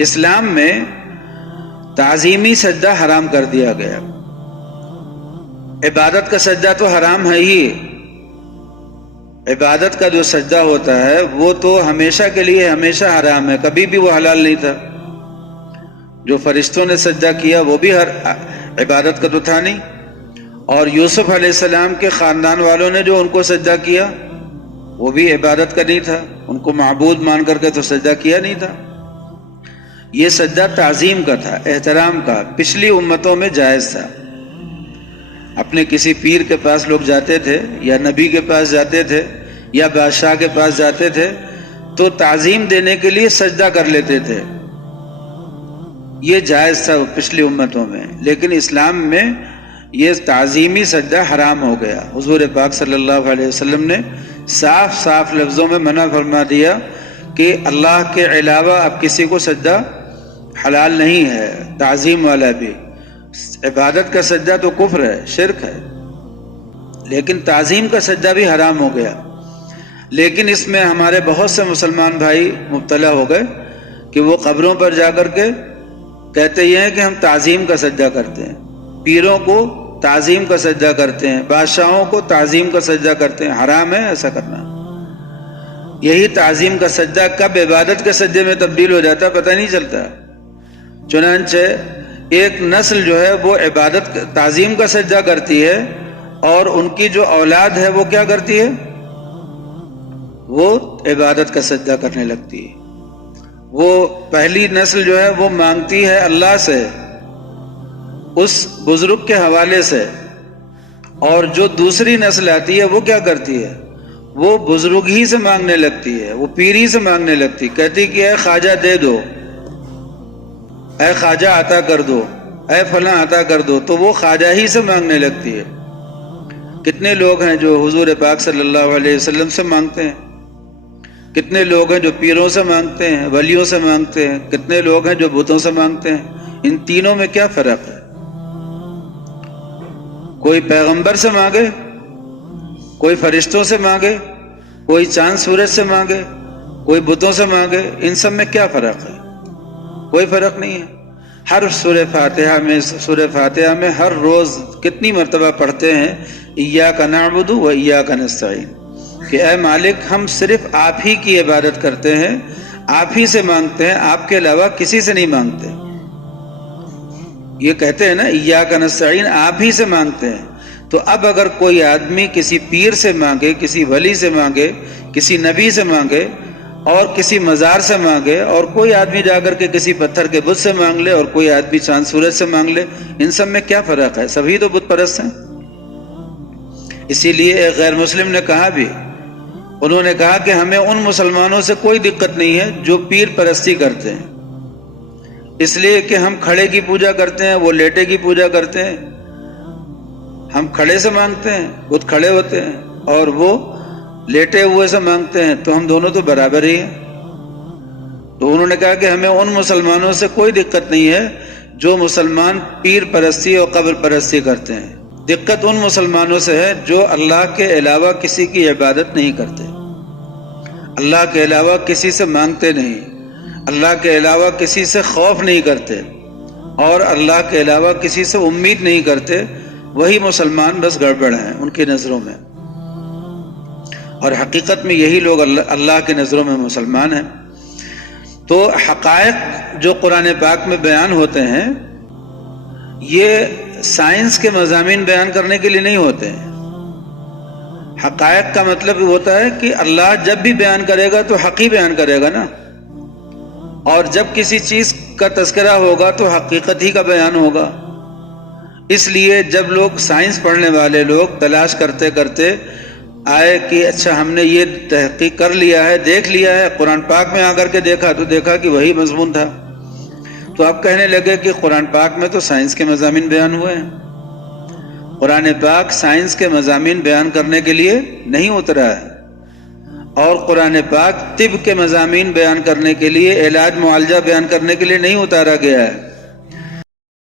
اسلام میں تعظیمی سجدہ حرام کر دیا گیا. عبادت کا سجدہ تو حرام ہے ہی. عبادت کا جو سجدہ ہوتا ہے وہ تو ہمیشہ کے لیے ہمیشہ حرام ہے، کبھی بھی وہ حلال نہیں تھا. جو فرشتوں نے سجدہ کیا وہ بھی عبادت کا تو تھا نہیں، اور یوسف علیہ السلام کے خاندان والوں نے جو ان کو سجدہ کیا وہ بھی عبادت کا نہیں تھا، ان کو معبود مان کر کے تو سجدہ کیا نہیں تھا. یہ سجدہ تعظیم کا تھا، احترام کا، پچھلی امتوں میں جائز تھا. اپنے کسی پیر کے پاس لوگ جاتے تھے یا نبی کے پاس جاتے تھے یا بادشاہ کے پاس جاتے تھے تو تعظیم دینے کے لیے سجدہ کر لیتے تھے. یہ جائز تھا پچھلی امتوں میں، لیکن اسلام میں یہ تعظیمی سجدہ حرام ہو گیا. حضور پاک صلی اللہ علیہ وسلم نے صاف صاف لفظوں میں منع فرما دیا کہ اللہ کے علاوہ اب کسی کو سجدہ حلال نہیں ہے، تعظیم والا بھی. عبادت کا سجدہ تو کفر ہے، شرک ہے، لیکن تعظیم کا سجدہ بھی حرام ہو گیا. لیکن اس میں ہمارے بہت سے مسلمان بھائی مبتلا ہو گئے کہ وہ قبروں پر جا کر کے کہتے یہ ہیں کہ ہم تعظیم کا سجدہ کرتے ہیں، پیروں کو تعظیم کا سجدہ کرتے ہیں، بادشاہوں کو تعظیم کا سجدہ کرتے ہیں. حرام ہے ایسا کرنا. یہی تعظیم کا سجدہ کب عبادت کے سجدے میں تبدیل ہو جاتا پتہ نہیں چلتا. چنانچہ ایک نسل جو ہے وہ عبادت تعظیم کا سجدہ کرتی ہے، اور ان کی جو اولاد ہے وہ کیا کرتی ہے؟ وہ عبادت کا سجدہ کرنے لگتی ہے. وہ پہلی نسل جو ہے وہ مانگتی ہے اللہ سے اس بزرگ کے حوالے سے، اور جو دوسری نسل آتی ہے وہ کیا کرتی ہے؟ وہ بزرگ ہی سے مانگنے لگتی ہے، وہ پیر ہی سے مانگنے لگتی، کہتی کہ اے خواجہ دے دو، اے خواجہ عطا کر دو، اے فلاں عطا کر دو. تو وہ خواجہ ہی سے مانگنے لگتی ہے. کتنے لوگ ہیں جو حضور پاک صلی اللہ علیہ وسلم سے مانگتے ہیں، کتنے لوگ ہیں جو پیروں سے مانگتے ہیں، ولیوں سے مانگتے ہیں، کتنے لوگ ہیں جو بتوں سے مانگتے ہیں. ان تینوں میں کیا فرق ہے؟ کوئی پیغمبر سے مانگے، کوئی فرشتوں سے مانگے، کوئی چاند سورج سے مانگے، کوئی بتوں سے مانگے، ان سب میں کیا فرق ہے؟ کوئی فرق نہیں ہے. ہر سورہ فاتحہ میں ہر روز کتنی مرتبہ پڑھتے ہیں ایاک نعبد و ایاک نستعین، کہ اے مالک ہم صرف آپ ہی کی عبادت کرتے ہیں، آپ ہی سے مانگتے ہیں، آپ کے علاوہ کسی سے نہیں مانگتے. یہ کہتے ہیں نا ایاک نستعین، آپ ہی سے مانگتے ہیں. تو اب اگر کوئی آدمی کسی پیر سے مانگے، کسی ولی سے مانگے، کسی نبی سے مانگے، اور کسی مزار سے مانگے، اور کوئی آدمی جا کر کے کسی پتھر کے بت سے مانگ لے، اور کوئی آدمی چاند سورج سے مانگ لے، ان سب میں کیا فرق ہے؟ سبھی تو بت پرست ہیں. اسی لیے ایک غیر مسلم نے کہا بھی، انہوں نے کہا کہ ہمیں ان مسلمانوں سے کوئی دقت نہیں ہے جو پیر پرستی کرتے ہیں، اس لیے کہ ہم کھڑے کی پوجا کرتے ہیں، وہ لیٹے کی پوجا کرتے ہیں. ہم کھڑے سے مانگتے ہیں، بت کھڑے ہوتے ہیں، اور وہ لیٹے ہوئے سے مانگتے ہیں، تو ہم دونوں تو برابر ہی ہیں. تو انہوں نے کہا کہ ہمیں ان مسلمانوں سے کوئی دقت نہیں ہے جو مسلمان پیر پرستی اور قبر پرستی کرتے ہیں. دقت ان مسلمانوں سے ہے جو اللہ کے علاوہ کسی کی عبادت نہیں کرتے، اللہ کے علاوہ کسی سے مانگتے نہیں، اللہ کے علاوہ کسی سے خوف نہیں کرتے، اور اللہ کے علاوہ کسی سے امید نہیں کرتے. وہی مسلمان بس گڑبڑ ہیں ان کی نظروں میں، اور حقیقت میں یہی لوگ اللہ کی نظروں میں مسلمان ہیں. تو حقائق جو قرآن پاک میں بیان ہوتے ہیں یہ سائنس کے مضامین بیان کرنے کے لیے نہیں ہوتے ہیں. حقائق کا مطلب ہوتا ہے کہ اللہ جب بھی بیان کرے گا تو حق ہی بیان کرے گا نا، اور جب کسی چیز کا تذکرہ ہوگا تو حقیقت ہی کا بیان ہوگا. اس لیے جب لوگ سائنس پڑھنے والے لوگ تلاش کرتے کرتے آئے کہ اچھا ہم نے یہ تحقیق کر لیا ہے، دیکھ لیا ہے، قرآن پاک میں آ کر کے دیکھا تو دیکھا کہ وہی مضمون تھا، تو آپ کہنے لگے کہ قرآن پاک میں تو سائنس کے مضامین بیان ہوئے ہیں. قرآن پاک سائنس کے مضامین بیان کرنے کے لیے نہیں اترا ہے، اور قرآن پاک طب کے مضامین بیان کرنے کے لیے، علاج معالجہ بیان کرنے کے لیے نہیں اتارا گیا ہے.